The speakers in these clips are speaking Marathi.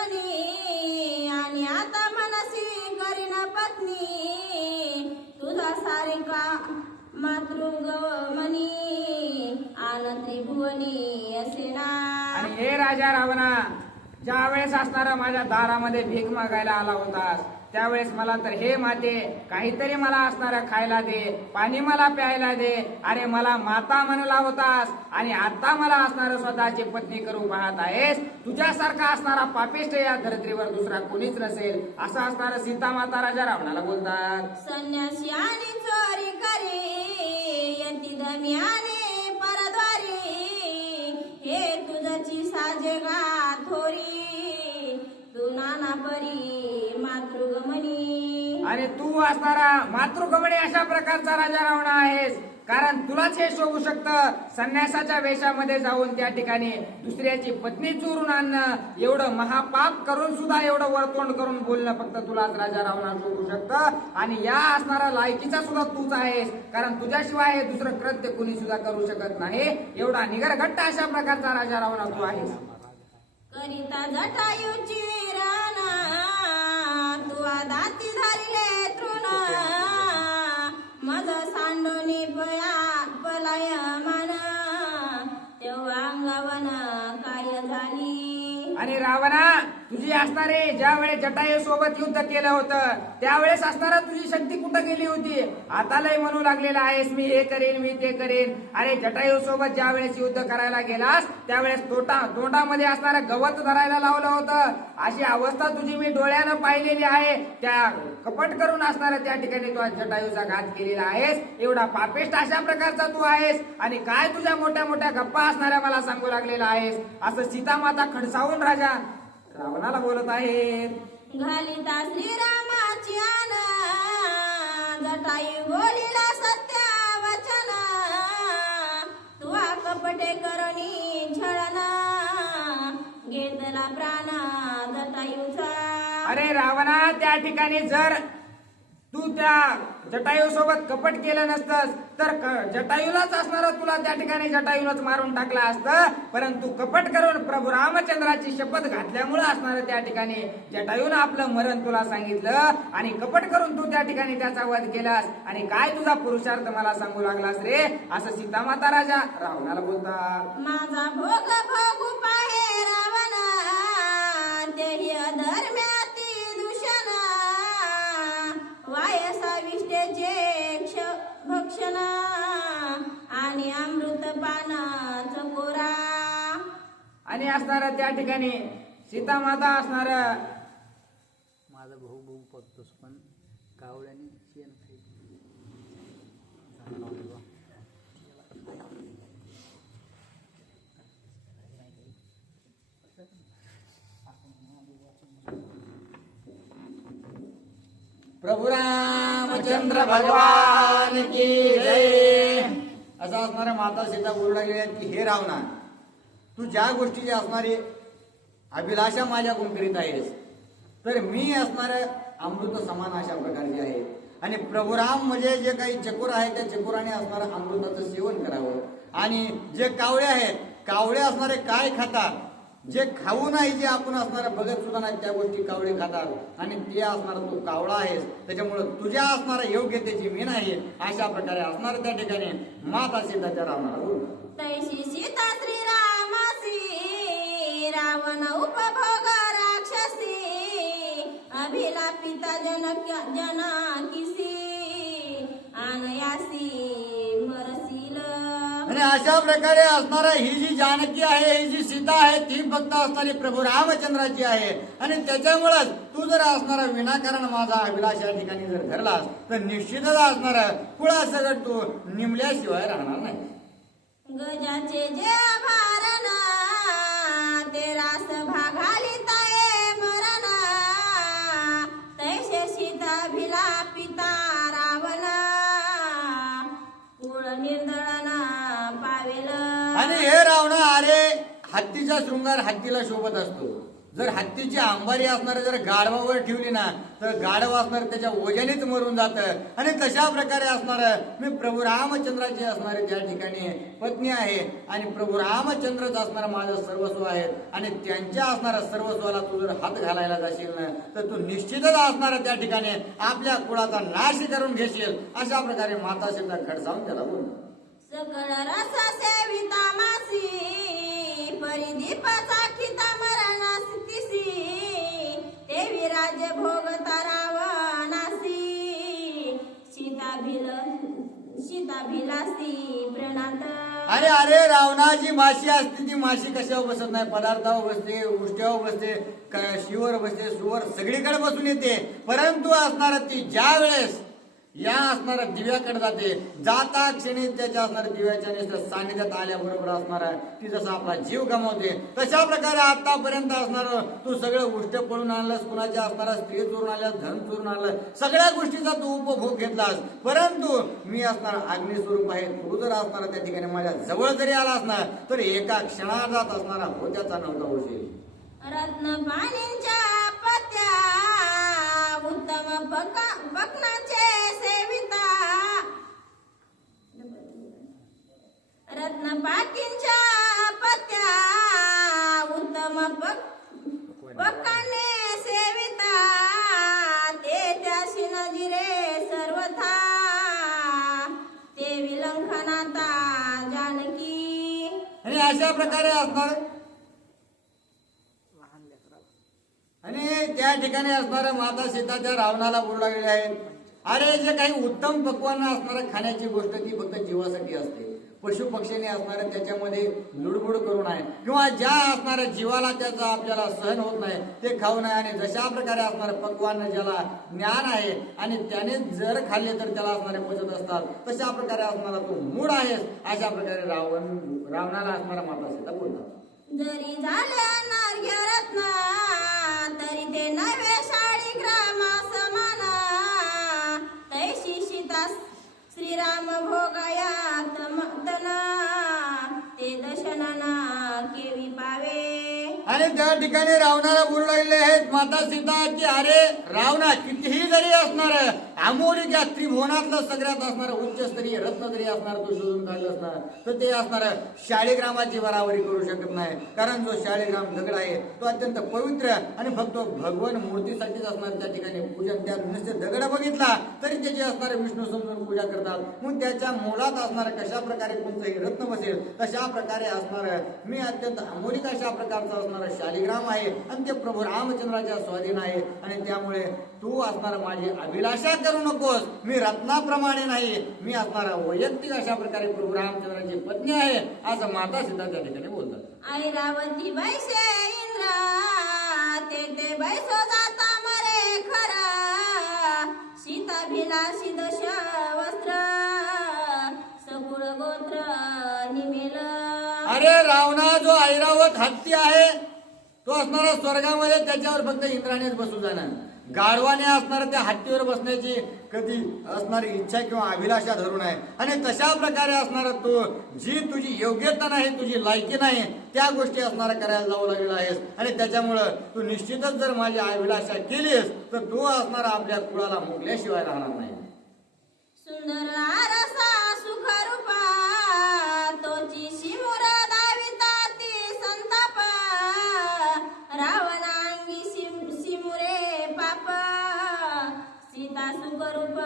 जननी आणि आता मनसी करीन पत्नी तुझा सारिका मातृगमनी आन त्रिभुवनी असे ना. आणि हे राजा रावणा, ज्या वेळेस असणारा माझ्या दारामध्ये भीक मागायला आला होतास त्यावेळेस मला तर हे माते काहीतरी मला असणारं खायला दे, पाणी मला प्यायला दे, अरे मला माता म्हणला होतास आणि आता मला असणारं स्वतःची पत्नी करू पाहत आहेस. तुझ्यासारखा असणारा पापिष्ट या धरतीवर दुसरा कोणीच नसेल असं असणारं सीता माता राजा रावणाला बोलतात. संन्यासी आणि चोरी करी यती दम्याने परद्वारी हे तुझची साजे गा थोरी तू नाना परी मातृगमनी. आणि तू असणारा मातृगमनी अशा प्रकारचा राजा रावणा आहेस, कारण तुलाच हे शोभू शकतं संन्यासाच्या वेशामध्ये जाऊन त्या ठिकाणी दुसऱ्याची पत्नी चोरून आणणं. एवढं महापाप करून सुद्धा एवढं वरतोंड करून बोलणं फक्त तुलाच राजा रावणा शोभू शकतं. आणि या असणारा लायकीचा सुद्धा तूच आहेस, कारण तुझ्याशिवाय हे दुसरं कृत्य कुणी सुद्धा करू शकत नाही. एवढा निगरघट्ट अशा प्रकारचा राजा रावणा तू आहेस. करिता जटायूची राणा तू दाती झालेले तृण मज सांडोनी पलाय मान तेव्हा अंगावन काय झाली. आणि रावणा, तुझी असणारे ज्या वेळेस जटायू सोबत युद्ध केलं होतं त्यावेळेस असणारा तुझी शक्ती कुठं गेली होती? आता लय म्हणू लागलेला आहेस मी हे करेन मी ते करेन. अरे जटायू सोबत ज्या वेळेस युद्ध करायला गेलास त्यावेळेस तोंडामध्ये असणारं गवत धरायला लावलं होतं. अशी अवस्था तुझी मी डोळ्यानं पाहिलेली आहे. त्या कपट करून असणाऱ्या त्या ठिकाणी तू जटायूचा घात केलेला आहेस. एवढा पापिष्ट अशा प्रकारचा तू आहेस. आणि काय तुझ्या मोठ्या मोठ्या गप्पा असणाऱ्या मला सांगू लागलेला आहेस असं सीतामाता खडसावून राजा रावणाला बोलत आहेत. घालिता श्रीरामाची आन जटायू बोलिला सत्य वचन तुवा कपटे करणी छळना घेतला प्राण जटायूचा. अरे रावणा, त्या ठिकाणी जर तू त्या जटायू सोबत कपट केलं नसतंस तर जटायूलाच असणार तुला त्या ठिकाणी जटायूलाच मारून टाकलं असतं. परंतु कपट करून प्रभू रामचंद्राची शपथ घातल्यामुळे असणार त्या ठिकाणी जटायूनं आपलं मरण तुला सांगितलं आणि कपट करून तू त्या ठिकाणी त्याचा वध केलास. आणि काय तुझा पुरुषार्थ मला सांगू लागलास रे असं सीतामाता राजा रावणाला बोलतात. माझा भोग भोगू पाहे रावणा तेही अधर्म्याती दूषण वायसा विष्टेचे भक्षण आणि अमृतपान चकोरा. आणि असणार त्या ठिकाणी सीतामाता असणार माझा भाऊ भाऊ बघतोस पण कावळ्याने शेण प्रभू रामचंद्र भगवान की जय. असं असणाऱ्या माता सीता बोलू लागलेल्या की हे रावणा, तू ज्या गोष्टीची असणारी अभिलाषा माझ्याकडून करीत आहेस तर मी असणार अमृत समान अशा प्रकारचे आहे. आणि प्रभुराम म्हणजे जे काही चकोर आहे त्या चकोराने असणारं अमृताचं सेवन करावं. आणि जे कावळे आहेत, कावळे असणारे काय खातात, जे खाऊ नाही जे आपण असणारं बघत सुद्धा नाही त्या गोष्टी कावळे खातात आणि ते असणार तू कावळा आहेस. त्याच्यामुळं तुझ्या असणाऱ्या योग्यतेची मी नाही अशा प्रकारे असणार त्या ठिकाणी माता सीता त्या रावणाला तैशी सीता श्रीरामासी रावण उपभोग राक्षसी अभिलापिता जनाकिसी आनयासी मरसील. आणि अशा प्रकारे असणारा ही जी जानकी आहे, ही जी सीता आहे ती फक्त असणारी प्रभू रामचंद्राची आहे. आणि त्याच्यामुळेच तू जर असणारा विनाकारण माझा अभिलाष या ठिकाणी जर धरलास तर निश्चितच असणार कुळासकट तू निमल्याशिवाय राहणार नाही. गजाचे जे भारण ते रास भागालिताये मरण तैसे सीता भिलापिता रावण कुळ निर्दळना पावेल. आणि हे रावणा, अरे हत्तीचा शृंगार हत्तीला शोभत असतो जर हत्तीची अंबारी असणारे जर गाढवावर ठेवली ना तर गाढव असणार त्याच्या ओझ्यानेच मरून जातं. आणि तशा प्रकारे असणार मी प्रभू रामचंद्राची असणारे त्या ठिकाणी पत्नी आहे आणि प्रभू रामचंद्रच असणार माझं सर्वस्व आहेत. आणि त्यांच्या असणाऱ्या सर्वस्वाला तू जर हात घालायला जाशील ना तर तू निश्चितच असणार त्या ठिकाणी आपल्या कुळाचा नाश करून घेशील. अशा प्रकारे माता सीता खडसावून त्याला बोलतो. सकळ रस सेविता मासी परिदीपाचा खिता मरणास तिसी ते विराज भोगता रावणासी सीताभिलासी प्रणत. अरे अरे रावणाची माशी असते ती माशी कशावर बसत नाही, पदार्थावर बसते, उष्ट्यावर बसते, शिवर बसते, सुवर सगळीकडे बसून येते. परंतु असणार ती ज्या वेळेस या असणाऱ्या दिव्याकडे जाते जाता क्षणी त्याच्या असणाऱ्या दिव्याच्या सानिध्यात आल्याबरोबर असणार ती जसा आपला जीव गमावते तशा प्रकारे आतापर्यंत असणार तू सगळं उष्ट पळून आणलंस, कुणाच्या असणारा स्त्री चोरून आल्यास, धन चोरून आणलं, सगळ्या गोष्टीचा तू उपभोग घेतलास. परंतु मी असणार अग्निस्वरूप आहे. तू जर असणार त्या ठिकाणी माझ्या जवळ जरी आला असणार तर एका क्षणार्धात असणारा होत्याचा नव्हता होशील. रत्नपाणींच्या पत्या उत्तम बकनाचे सेविता रत्नपाकींच्या पत्या उत्तम बकाने सेविता ते त्याशी नजिरे सर्वथा ते विलंखनाता जानकी. आणि अशा प्रकारे असणार आणि त्या ठिकाणी असणाऱ्या माता सीता त्या रावणाला बोलू लागलेले आहेत. अरे जे काही उत्तम पक्वान असणाऱ्या खाण्याची गोष्ट ती फक्त जीवासाठी असते. पशु पक्षीने असणाऱ्या त्याच्यामध्ये लुडबुड करू नये किंवा ज्या असणाऱ्या जीवाला त्याचा आपल्याला सहन होत नाही ते खाऊ नये. आणि जशा प्रकारे असणाऱ्या पक्वान ज्याला ज्ञान आहे आणि त्याने जर खाल्ले तर त्याला असणारे पचत असतात तशा प्रकारे असणारा तो मूड आहेस. अशा प्रकारे रावणाला असणारा माता सीता बोलतात. जरी झाले अनार्घ्य रत्न तरी ते नव्हे शाळीग्रामा समाना तैशी सीता श्रीराम भोगायात मतना ते दशनाना केवी पावे. आणि त्या ठिकाणी रावणाला बोलू लागले आहेत माता सीता की अरे रावणा कितीही जरी असणार अमोलिक या त्रिभुवनातलं सगळ्यात असणार उच्चस्तरीय रत्न जरी असणार तो शोधून काढलं असणार तर ते असणार शाळीग्रामाची बराबरी करू शकत नाही. कारण जो शाळीग्राम दगड आहे तो अत्यंत पवित्र आणि फक्त भगवान मूर्तीसाठीच असणार. त्या ठिकाणी पूजन त्या नुसते दगड बघितला तरी त्याची असणारे विष्णू समजून पूजा करतात. मग त्याच्या मोलात असणार कशा प्रकारे कोणतंही रत्न बसेल तशा प्रकारे असणार मी अत्यंत अमोलिक अशा प्रकारचा असणार शालिग्राम आहे आणि ते प्रभू रामचंद्राच्या स्वाधीन आहे. आणि त्यामुळे तू असणार माझी अभिलाषा करू नकोस. मी रत्नाप्रमाणे नाही, मी असणार वैयक्तिक अशा प्रकारे प्रभू रामचंद्राची पत्नी आहे असं माता सीता त्या ठिकाणी बोलतात. ऐरावती बैसे इंद्र ते बैसो जाता मरे खरा सीता भिलासी दश वस्त्र सकुळ गोत्र निमेल. अरे रावणा जो ऐरावत हत्ती आहे तो असणारा स्वर्गामध्ये त्याच्यावर फक्त इंद्रानेच बसू जाणार. गाढवाने असणार त्या हत्तीवर बसण्याची कधी असणारी इच्छा किंवा अभिलाषा धरून आहे. आणि तशा प्रकारे असणार तू जी तुझी योग्यता नाही, तुझी लायकी नाही त्या गोष्टी असणारा करायला जाऊ लागलेला आहेस. आणि त्याच्यामुळं तू निश्चितच जर माझी अभिलाषा केलीस तर तू असणार आपल्या कुळाला मुकल्याशिवाय राहणार नाही. सुंदर आरसा सुखरूपा तोची शिमुर दाविता ती संताप रावणांगी शिमुरे पाप सीता सुखरूप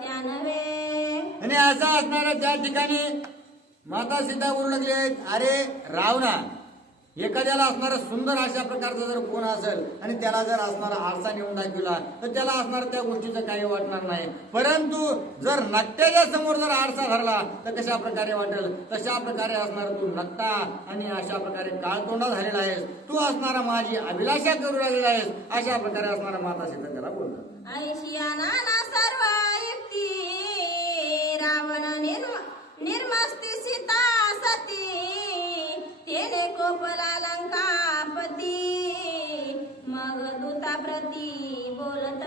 त्या नव्हे. आणि असं असणाऱ्या त्या ठिकाणी माता सीता बोलू लागली आहेत. अरे रावणा एखाद्याला असणारा सुंदर अशा प्रकारचा जर कोण असेल आणि त्याला जर असणारा आरसा नेऊन दाखविला तर त्याला असणार त्या गोष्टीचं काही वाटणार नाही. परंतु जर नकट्याच्या समोर जर आरसा धरला तर कशा प्रकारे वाटेल तशा प्रकारे असणार तू नकटा आणि अशा प्रकारे काळतोंडा झालेला आहेस. तू असणारा माझी अभिलाषा करू लागलेला आहेस अशा प्रकारे असणारा माता सीता त्याला बोलतात. ऐशियाना सर्व युक्ती रावण निर्मस्ती सीता सती तेने कोपला लंकापती मग दूता प्रती बोलत.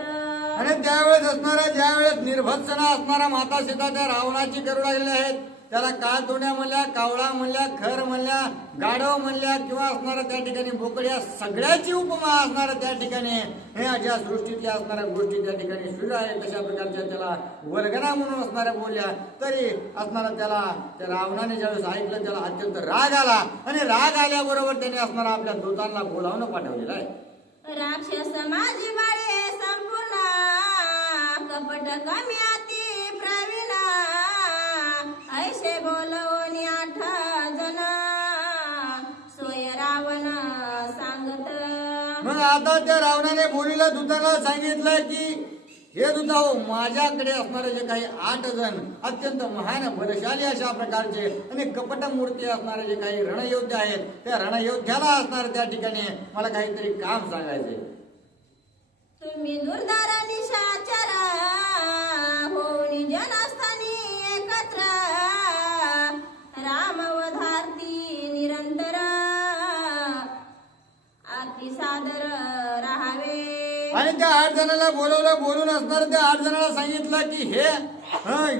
आणि त्यावेळेस असणारा ज्यावेळेस निर्भत्सना असणारा माता सीता त्या रावणाची करू लागलेल्या आहेत त्याला काळ तोंड्या म्हणल्या, कावळा म्हणल्या, खर म्हणल्या, गाढव म्हणल्या किंवा असणाऱ्या त्या ठिकाणी बोकड्या सगळ्याची उपमा असणाऱ्या त्या ठिकाणी हे ज्या सृष्टीतल्या असणाऱ्या गोष्टी त्या ठिकाणी सुरू आहे तशा प्रकारच्या त्याला वल्गना म्हणून असणाऱ्या बोलल्या तरी असणारा त्याला त्या रावणाने ज्यावेळेस ऐकलं त्याला अत्यंत राग आला आणि राग आल्याबरोबर त्याने असणारा आपल्या दूतांना बोलावून पाठवलेलं आहे. राक्षस माझी बाळे संपूर्ण कपट कमी अति प्रवीण ऐसे बोलवणी 8 जण सोय रावण सांगत. मग आता त्या रावणाने बोलीला दूताला सांगितलं की हे दूता हो, माझ्याकडे असणारे जे काही 8 जण अत्यंत महान बलशाली अशा प्रकारचे आणि कपट मूर्ती असणारे जे काही रणयोद्धे आहेत त्या रणयोद्ध्याला असणार त्या ठिकाणी मला काहीतरी काम सांगायचे. तुम्ही दुर्धार निशाचर होऊन जनस्थानी एकत्र रामवधार्थी निरंतर अति सादर राहावे. आणि त्या 8 जणांना बोलवलं. बोलून असणार त्या 8 जणांना सांगितलं की हे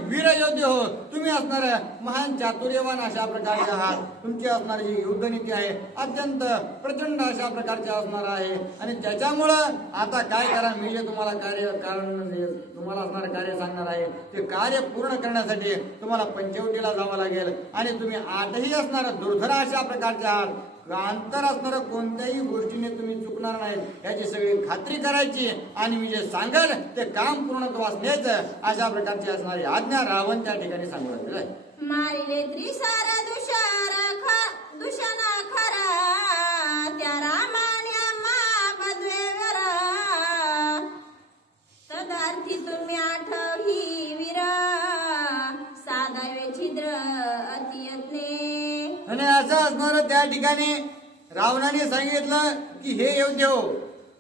वीर योद्धे हो, तुम्ही असणार महान चातुर्यवान अशा प्रकारचे आहात. तुमची असणारी जी युद्धनीती आहे अत्यंत प्रचंड अशा प्रकारची असणार आहे आणि त्याच्यामुळं आता काय करा, मी जे तुम्हाला तुम्हाला असणारं कार्य सांगणार आहे ते कार्य पूर्ण करण्यासाठी तुम्हाला पंचवटीला जावं लागेल आणि तुम्ही 8ही असणार दुर्धर अशा प्रकारचे आहात. अंतर असणारं कोणत्याही गोष्टीने तुम्ही चुकणार नाहीत याची सगळी खात्री करायची आणि मी जे सांगाल ते काम पूर्णत्वास न्यायचं अशा प्रकारची असणारी आज्ञा रावण त्या ठिकाणी सांगू लागलेला आहे. मारिले त्रिसार दूषण खरा त्या रामाने आम्हा बदवेवर तदार्थी तुम्ही 8ही वीर साधावे छिद्र अतियत्ने. आणि असं असणार त्या ठिकाणी रावणाने सांगितलं की हे योद्धे हो,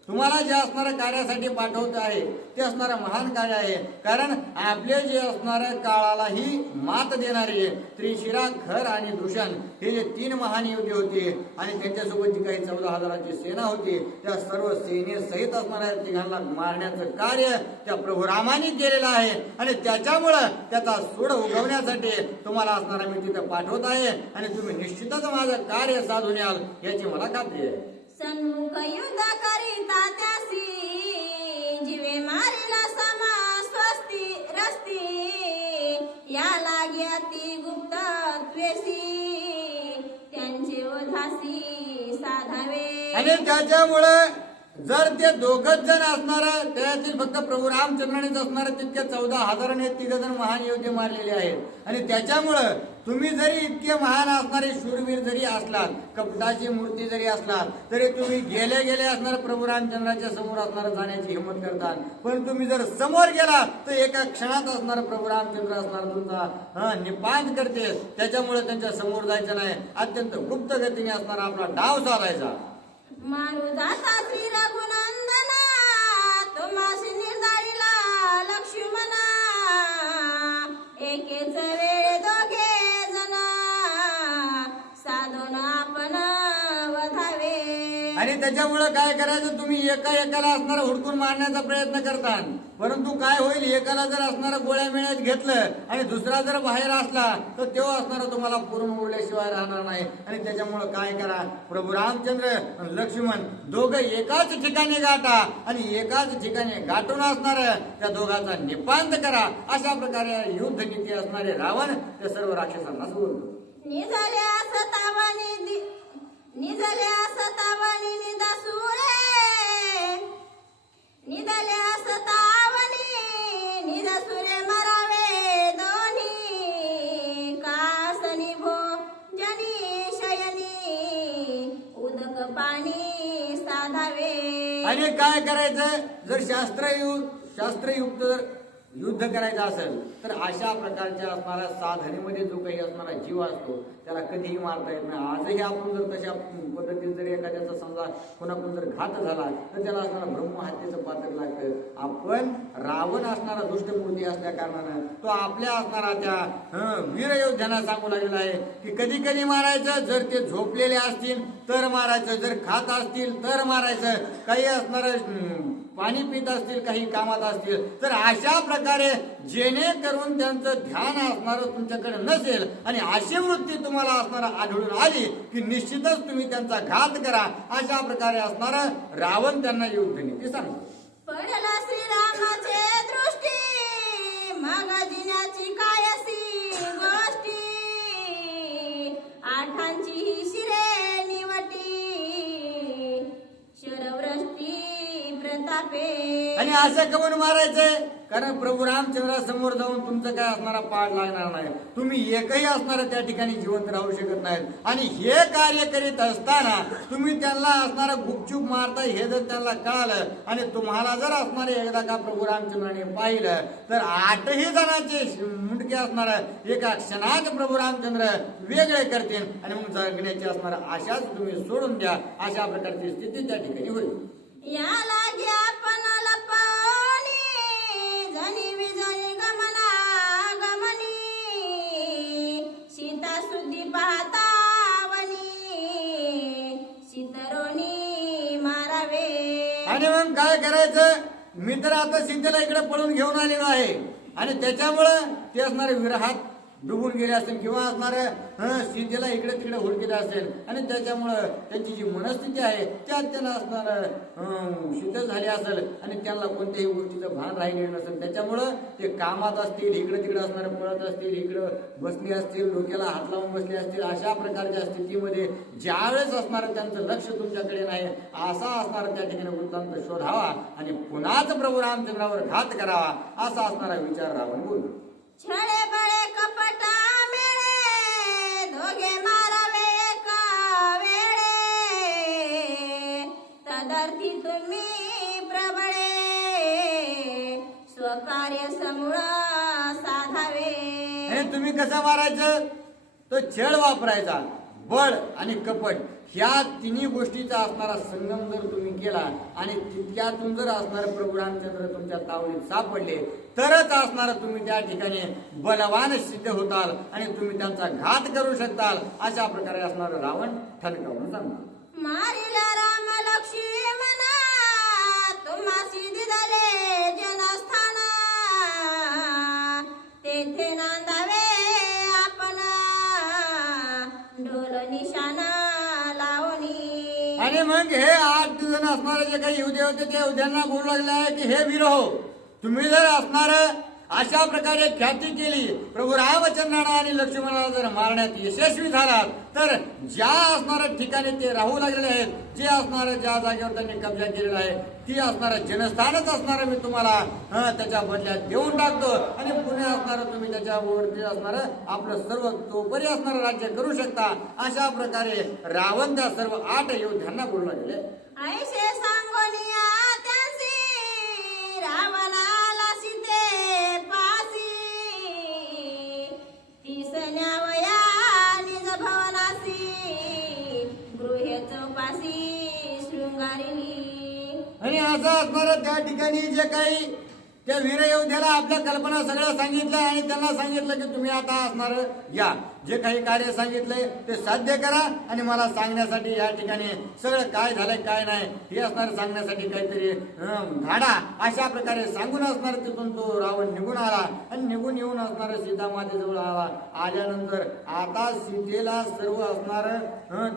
तुम्हाला जे असणाऱ्या कार्यासाठी पाठवत आहे ते असणारं महान कार्य आहे. कारण आपले जे असणाऱ्या काळालाही मात देणारे त्रिशिरा, खर आणि दूषण हे जे 3 महान योद्धे होते आणि त्यांच्यासोबत जी काही 14,000ची सेना होती त्या सर्व सेनेसहित असणाऱ्या तिघांना मारण्याचं कार्य त्या प्रभू रामाने केलेलं आहे आणि त्याच्यामुळं त्याचा सूड उगवण्यासाठी तुम्हाला असणारा मी तिथं पाठवत आहे आणि तुम्ही निश्चितच माझं कार्य साधून याल याची मला खात्री आहे. सन्मुख युद्ध करिता त्यासी जीवे मारिला समा स्वस्ती रस्ती या लागी अति गुप्त त्वेसी त्यांचे वधासी साधावे. आणि त्याच्यामुळे जर ते 2च जण असणार त्यातील फक्त प्रभू रामचंद्रानेच असणार तितके 14,000ने 3 जण महान योद्धे मारलेले आहेत आणि त्याच्यामुळं तुम्ही जरी इतके महान असणारे शूरवीर जरी असलात, कपटाची मूर्ती जरी असलात तरी तुम्ही गेले असणार प्रभू रामचंद्राच्या समोर असणार जाण्याची हिंमत करतात. पण तुम्ही जर समोर गेला तर एका क्षणात असणार प्रभू रामचंद्र असणार तुमचा निपात करते. त्याच्यामुळे त्यांच्या समोर जायचं नाही, अत्यंत गुप्त गतीने असणार आपला डाव साधायचा. मारू जाता श्री रघुनंदना तुम्हासी निर्धारीला लक्ष्मणा एकेच वेळ 2घे जण साधून आपण वधावे. आणि त्याच्यामुळे काय करायचं, तुम्ही एकाला असणारा हुडकून मारण्याचा प्रयत्न करतात, परंतु काय होईल, एकाला जर असणारा गोळ्या मिळत घेतलं आणि दुसरा जर बाहेर असला तर तेव्हा असणारा तुम्हाला पूर्ण उरल्याशिवाय राहणार नाही. आणि त्याच्यामुळे काय करा, प्रभू रामचंद्र लक्ष्मण दोघं एकाच ठिकाणी गाठा आणि एकाच ठिकाणी गाठून असणार त्या दोघांचा निपांत करा. अशा प्रकारे युद्ध नीती असणारे रावण त्या सर्व राक्षसांना बोलतो. निझाल्या सतावणी निदासुरे निदाल्या सतावणी निदासुरे मरावे दोन्ही कासनी भोजनी शयनी उदक पाणी साधावे. आणि काय करायचं, जर शास्त्रयुक्त जर युद्ध करायचं असेल तर अशा प्रकारच्या असणाऱ्या साधनेमध्ये जो काही असणारा जीव असतो त्याला कधीही मारता येत नाही. आजही आपण जर तशा पद्धतीने जर एखाद्याचा समजा कोणाकडून जर घात झाला तर त्याला असणारा ब्रह्महत्येचं पातक लागतं. आपण रावण असणारा दुष्टमूर्ती असल्या कारणानं तो आपल्या असणारा त्या वीर योद्ध्यांना सांगू लागलेला आहे की कधी कधी मारायचं, जर ते झोपलेले असतील तर मारायचं, जर खात असतील तर मारायचं, काही असणार पाणी पित असतील, काही कामात असतील तर अशा प्रकारे जेणेकरून त्यांचं ध्यान असणार तुमच्याकडे नसेल आणि अशी वृत्ती तुम्हाला असणार आढळून आली की निश्चितच तुम्ही त्यांचा घात करा. अशा प्रकारे असणार रावण त्यांना युद्ध नीती सांगतो. पडला श्रीरामाचे दृष्टी मग जिन्याची कायसी गोष्टी आठांची ही शिरे निवटी शरवृष्टी प्रतापे. आणि असं कमून मारायचंय कारण प्रभू रामचंद्रासमोर जाऊन तुमचं काय असणारा पाड लागणार नाही. तुम्ही एकही असणारा त्या ठिकाणी जिवंत राहू शकत नाहीत. आणि हे कार्य करीत असताना तुम्ही त्यांना असणारा गुपचूप मारता हे जर त्यांना कळालं आणि तुम्हाला जर असणारे एकदा का प्रभू रामचंद्राने पाहिलं तर 8ही जणांचे मुंडके असणार एका क्षणात प्रभू रामचंद्र वेगळे करतील आणि मग जगण्याची असणार आशाच तुम्ही सोडून द्या. अशा प्रकारची स्थिती त्या ठिकाणी होईल. याला ज्ञापन लपवणी जनी विजनी गमना गमनी सीता सुद्धी पाहतावनी सीतरोनी मारावे. आणि मग काय करायचं, मी तर आता सीतेला इकडे पळून घेऊन आलेलो आहे आणि त्याच्यामुळं ते असणारे विरहात डुबून गेले असेल किंवा असणारं सीतेला इकडे तिकडे हुडकीत असेल आणि त्याच्यामुळं त्यांची जी मनस्थिती आहे त्यात त्यांना असणार शीतल झाली असेल आणि त्यांना कोणत्याही गोष्टीचं भान राहिलेलं नसेल. त्याच्यामुळं ते कामात असतील, इकडे तिकडे असणारे पळत असतील, इकडं बसले असतील, डोक्याला हात लावून बसले असतील. अशा प्रकारच्या स्थितीमध्ये ज्यावेळेस असणारं त्यांचं लक्ष तुमच्याकडे नाही असा असणारा त्या ठिकाणी वृत्तांत शोधावा आणि पुन्हाच प्रभू रामचंद्रावर घात करावा असा असणारा विचार रावण बोलतो. छळे बळे कपट मेळे दोघे मारावे एका वेळे तदर्थी तुम्ही प्रबळे स्वकार्य समूळ साधावे. आणि तुम्ही कसं मारायचं, तो छळ वापरायचा, बळ आणि कपट ह्या तिन्ही गोष्टीचा असणारा संगम जर तुम्ही केला आणि तितक्यातून जर असणार प्रभू रामचंद्र तुमच्या तावडीत सापडले तरच असणार तुम्ही त्या ठिकाणी बलवान सिद्ध होताल आणि तुम्ही त्यांचा घात करू शकताल. अशा प्रकारे असणार रावण ठणकावून सांगतो. मारिला राम लक्ष्मण तुम्हासी दिदले जनस्थान तेथे नांदावे आपण ढोल निशाण लावणी. आणि मग हे 8 जण असणारे जे काही युद्धे होते त्या युद्धांना बोलू लागले आहे की हे वीर हो, तुम्ही जर असणार अशा प्रकारे ख्याती केली, प्रभू रामचंद्राला आणि लक्ष्मणाला जर मारण्यात यशस्वी झालात तर ज्या असणाऱ्या ठिकाणी ते राहू लागलेले आहेत, जे असणारे ज्या जागेवर त्यांनी कब्जा केलेला आहे ती असणारं जनस्थानच असणार मी तुम्हाला त्याच्या बदल्यात देऊन टाकतो आणि पुणे असणार तुम्ही त्याच्यावरती असणार आपलं सर्व तोपरी असणारं राज्य करू शकता. अशा प्रकारे रावण त्या सर्व 8 योद्ध्यांना बोलू लागले. ऐसे सांगोनिया त्यांसी रावणाला सीते पासी तिसन्या वया निज भवनासी गृहे चौपासी शृंगारिली. आणि असं असणार त्या ठिकाणी जे काही त्या वीर योद्ध्याला आपल्या कल्पना सगळ्या सांगितल्या आणि त्यांना सांगितलं की तुम्ही आता असणार या जे काही कार्य सांगितलंय ते साध्य करा आणि मला सांगण्यासाठी या ठिकाणी सगळं काय झालंय काय नाही हे असणार सांगण्यासाठी काहीतरी धाडा. अशा प्रकारे सांगून असणार तिथून तो रावण निघून आला आणि निघून येऊन असणार सीता मातेजवळ आला. आल्यानंतर आता सीतेला सर्व असणार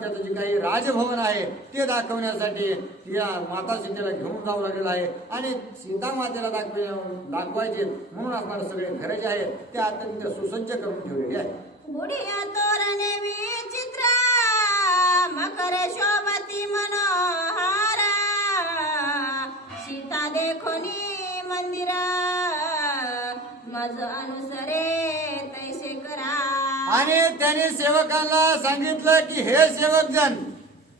त्याचं जे काही राजभवन आहे ते दाखवण्यासाठी या माता सीतेला घेऊन जाऊ लागलेला आहे आणि सीता मातेला दाखवायचे म्हणून असणार सगळे घरे जे आहेत ते अत्यंत सुसज्ज करून ठेवलेले आहेत. गुढिया तोरणे विचित्र मकर शोभती मनोहार सीता देखोनी मंदिर मज अनुसरे तैसे करा. आणि त्याने सेवकांना सांगितलं की हे सेवक जन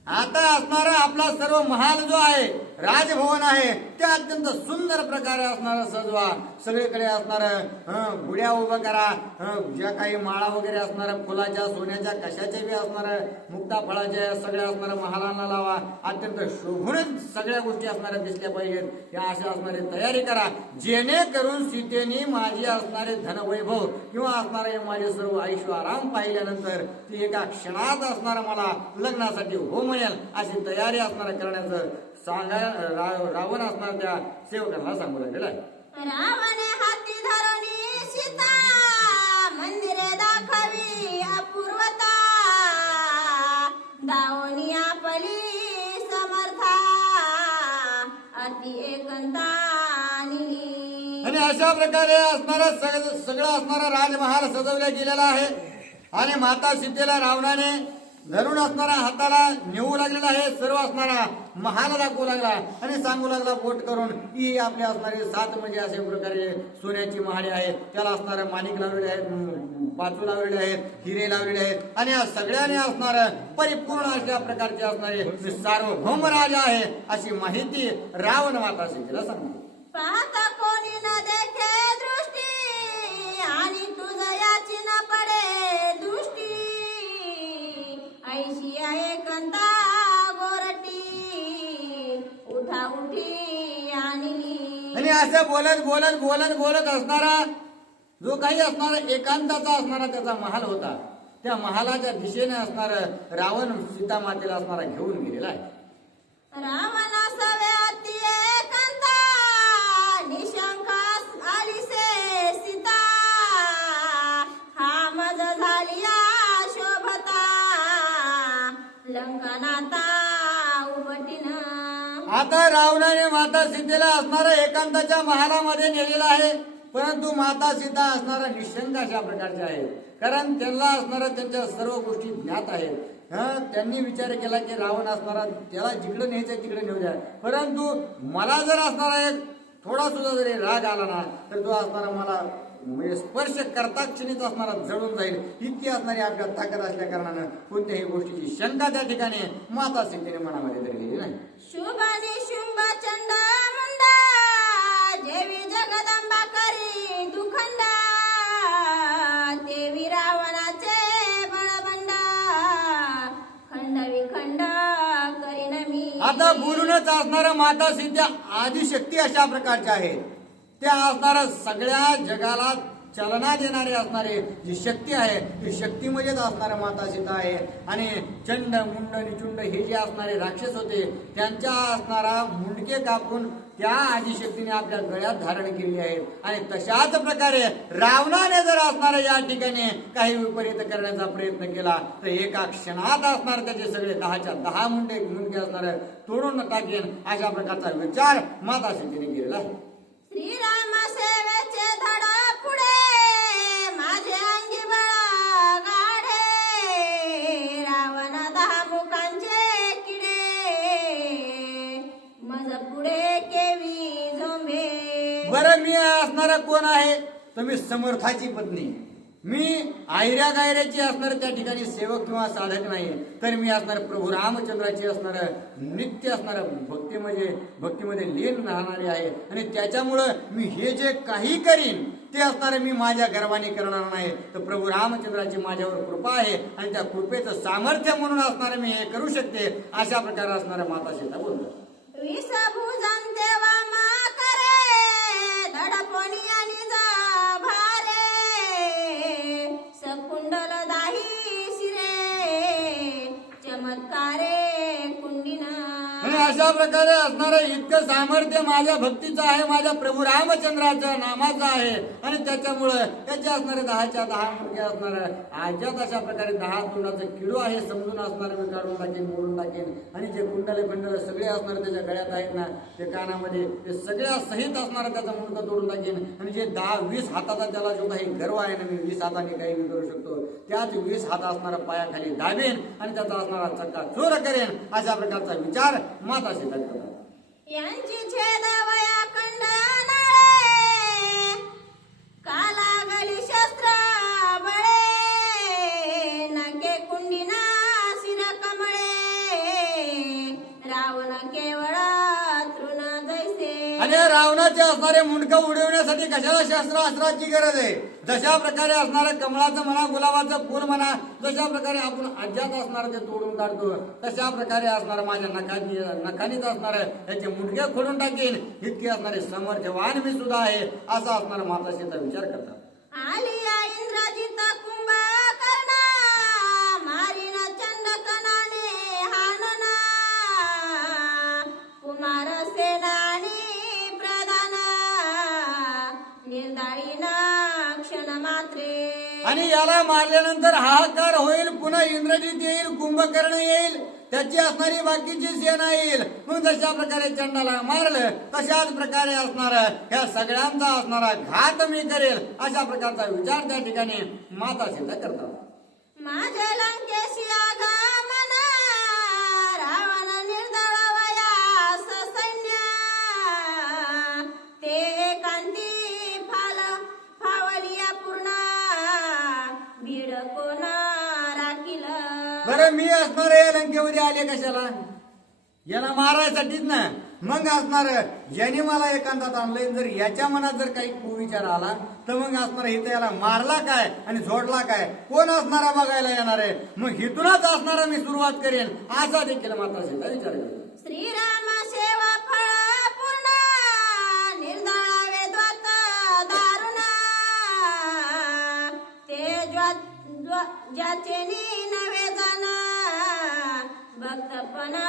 आता असणारा आपला सर्व महाल जो आहे राजभवन आहे ते अत्यंत सुंदर प्रकारे असणारा सजवा. सगळीकडे असणार गुड्या उभं करा, ज्या काही माळा वगैरे असणाऱ्या फुलाच्या सोन्याच्या कशाच्या बी असणाऱ्या मुक्ता फळाच्या सगळ्या असणाऱ्या महालांना लावा. अत्यंत शोभून सगळ्या गोष्टी असणाऱ्या दिसल्या पाहिजेत. या अशा असणारी तयारी करा जेणेकरून सीतेने माझी असणारे धनवैभव किंवा असणारे माझे सर्व ऐश्व आराम पाहिल्यानंतर ती एका क्षणात असणारा मला लग्नासाठी हो म्हणेल अशी तयारी असणारा करण्याचं रावण असणार त्या सेवकांना सांगू लागलेलं आहे. रावणे हाती धरुनी सीता मंदिरे दाखवी अपूर्वता दावणी आपली समर्था अति एकंता निली. आणि अशा प्रकारे असणारा सगळं असणारा राजमहाल सजवला गेलेला आहे आणि माता सीतेला रावणाने धरून असणारा हाताला नेऊ लागलेला आहे. सर्व असणारा महाल दाखवू लागला आणि सांगू लागला बोट करून की आपले असणारे 7 म्हणजे अशा प्रकारे सोन्याची महाले आहेत, त्याला असणारे माणिक लावलेले आहेत, पाचू लावलेले आहेत, हिरे लावलेले आहेत आणि या सगळ्याने असणार परिपूर्ण अशा प्रकारचे असणारे सार्वभौम राजा आहे अशी माहिती रावण माता सीतेला सांगतो. पाहता कोणी न देखे दृष्टी आणि तुझ याची न पडे दृष्टी ऐशी आहे कंता गोरटी उठा उठी आणि आणि असं बोलत असणारा जो काही असणारा एकांताचा असणारा त्याचा महाल होता, त्या महालाच्या दिशेने असणार रावण सीता मातेला असणारा घेऊन गेलेला आहे. रावणा सवे अति एकांता निशंकास आलिसे सीता हा मज झालिया शोभता लंकनाता उभटीन. आता रावणाने माता सीतेला असणारा एकांताच्या महालामध्ये नेलेला आहे, परंतु माता सीता असणारा निशंक अशा प्रकारच्या आहेत, कारण त्यांना असणारा त्यांच्या सर्व गोष्टी ज्ञात आहेत. त्यांनी विचार केला की रावण असणारा त्याला जिकडे न्यायचं तिकडे नेऊ द्या, परंतु मला जर असणारा एक थोडा सुद्धा जरी राग आला ना तर तो असणारा मला म्हणजे स्पर्श करता क्षणीच असणारा जळून जाईल इतकी असणारी आपल्या ताकद असल्या कारणानं कोणत्याही गोष्टीची शंका त्या ठिकाणी माता सीतेने मनामध्ये धरलेली नाही. शुभाने शुंभ चंड मुंडा जेवी जगदंबा करी दुखंडा देवी रावणाचे बळबंडा खंड विखंड करीन मी. आता बोलूनच असणारा माता सीता आदिशक्ती अशा प्रकारच्या आहेत, त्या असणाऱ्या सगळ्या जगाला चालना देणारे असणारे जी शक्ती आहे ती शक्ती म्हणजेच असणाऱ्या माता सीता आहे. आणि चंड मुंड निचुंड हे जे असणारे राक्षस होते त्यांच्या असणारा मुंडके कापून त्या आदिशक्तीने आपल्या गळ्यात धारण केली आहेत. आणि तशाच प्रकारे रावणाने जर असणाऱ्या या ठिकाणी काही विपरीत करण्याचा प्रयत्न केला तर एका क्षणात असणार त्याचे सगळे 10च्या 10 मुंडके असणार तोडून टाकेन अशा प्रकारचा विचार माता सीतेने केलेला आहे. श्रीराम सेवेचे धडा पुढे माझे अंगी बळा गाढे रावण 10 मुखांचे किडे मज पुढे केवी झोंबे. बरं मी असणारा कोण आहे तर मी समर्थाची पत्नी, मी आयऱ्या गायऱ्याची असणार त्या ठिकाणी सेवक किंवा साधक नाही, तर मी असणार प्रभू रामचंद्राची असणार नित्य असणार भक्तीमध्ये लीन राहणारे आहे. आणि त्याच्यामुळं मी हे जे काही करीन ते असणार मी माझ्या गर्वाने करणार नाही, तर प्रभू रामचंद्राची माझ्यावर कृपा आहे आणि त्या कृपेचं सामर्थ्य म्हणून असणार मी हे करू शकते अशा प्रकारे असणाऱ्या माता सीता बोलतात. विषभूजन देवा मा करे धडपणी आणि जा भारे सकुंडल दाही शिरे चमत्कारे कुंडीन. आणि अशा प्रकारे असणारं इतकं सामर्थ्य माझ्या भक्तीचं आहे, माझ्या प्रभू रामचंद्राच्या नामाचं आहे. आणि त्याच्यामुळं त्याचे असणारे 10च्या 10 मुंडके असणार आज्यात अशा प्रकारे 10 तोंडाचं किडू आहे समजून असणार मी काढून टाकेन मोडून टाकेन. आणि जे कुंडले बिंडले सगळे असणार त्याच्या गळ्यात आहेत ना ते कानामध्ये ते सगळ्या सहित असणार त्याचं मुंडकं तोडून टाकेन. आणि जे 10-20 हाताचा त्याला जो काही गर्व आहे ना मी 20 हाताने काही करू शकतो त्याच 20 हात असणारा पायाखाली दाबेन आणि त्याचा असणारा चक्का चोर करेन अशा प्रकारचा विचार माता सीता करतात. यांची छेद वया कंड नाळे काला गली शस्त्र बळे नके कुंडीना शिर कमळे रावण केवळ तृण जैसे. आणि रावणाचे असणारे मुंडकं उडवण्यासाठी कशाला शस्त्रास्त्राची गरज आहे? जशा प्रकारे असणारं कमळाचं म्हणा गुलाबाचं फूल म्हणा जशा प्रकारे आपण अज्ञात असणार ते तोडून काढतो तशा प्रकारे असणार माझ्या नखानीच असणार याचे मुंडके खोडून टाकेन इतके असणारे समर्थवान मी सुद्धा आहे असा असणारा माता सीता विचार करतात. आलिया इंद्रजित कुंभकर्ण मारीन चंडकनाने हानना आणि याला मारल्यानंतर हाहाकार होईल, पुन्हा इंद्रजित येईल, कुंभकर्ण येईल, त्याची असणारी बाकीची सेना येईल. मग जशा प्रकारे चंडाला मारलं तशाच प्रकारे असणार ह्या सगळ्यांचा असणारा घात मी करेल, अशा प्रकारचा विचार त्या ठिकाणी माता सीता करतात. माझ्या लंकेशी आगमना रावण निर्दळ वयास सैन्य ते एकांती फावलिया पूर्ण भीड कोण राखील. बरं मी असणार या लंकेमध्ये आले कशाला? याला मारायसाठीच ना. मग असणार ज्याने मला एकांतात आणलंय, जर याच्या मनात जर काही कुविचार आला तर मग असणार इथं याला मारला काय आणि झोडला काय, कोण असणारा बघायला येणार आहे. मग इथूनच असणारा मी सुरुवात करेन, असा देखील माता सीता विचार करतो. श्रीराम सेवा फळ पूर्ण निर्दळ वेद्वत दारुण ते ज्याचे नवे जण भक्तपणा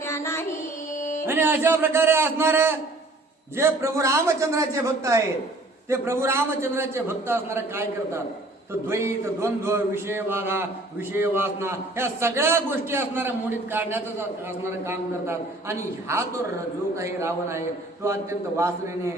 त्या नाही. आणि अशा प्रकारे असणार जे प्रभू रामचंद्राचे भक्त आहेत, ते प्रभू रामचंद्राचे भक्त असणारे काय करतात तर द्वैत द्वंद्व विषय वागा विषय वासना ह्या सगळ्या गोष्टी असणाऱ्या मोडीत काढण्याचं असणारं काम करतात. आणि हा तो जो काही रावण आहे तो अत्यंत वासनेने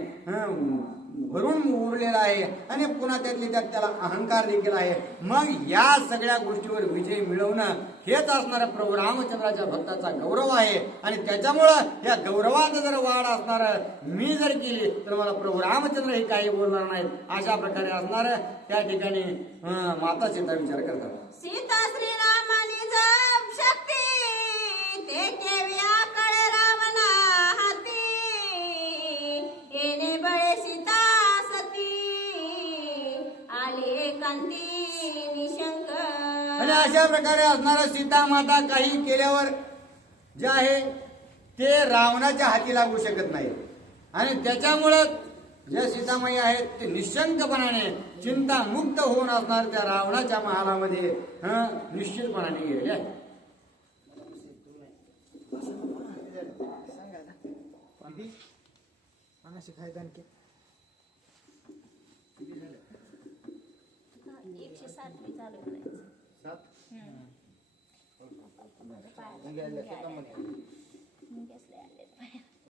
भरून उरलेला आहे आणि पुन्हा त्यातली त्यात त्याला अहंकार देखील आहे. मग या सगळ्या गोष्टीवर विजय मिळवणं हेच असणाऱ्या प्रभू रामचंद्राच्या भक्ताचा गौरव आहे. आणि त्याच्यामुळं या गौरवात जर वाढ असणार मी जर केली तर मला प्रभू रामचंद्र हे काही बोलणार नाहीत, अशा प्रकारे असणार त्या ठिकाणी माता सीता विचार करतात. सीता श्रीरामानी जप शक्ती ते केव्याकडे रावणा हाती येणे बळे सीता सती आले एकांती निशंक. आणि अशा प्रकारे असणारा सीता माता काही केल्यावर जे आहे ते रावणाच्या हाती लागू शकत नाही. आणि त्याच्यामुळं ज्या सीतामाई आहेत ते निशंकपणाने चिंतामुक्त होऊन असणार त्या रावणाच्या महालामध्ये निश्चितपणाने गेलेले आहेत. चालू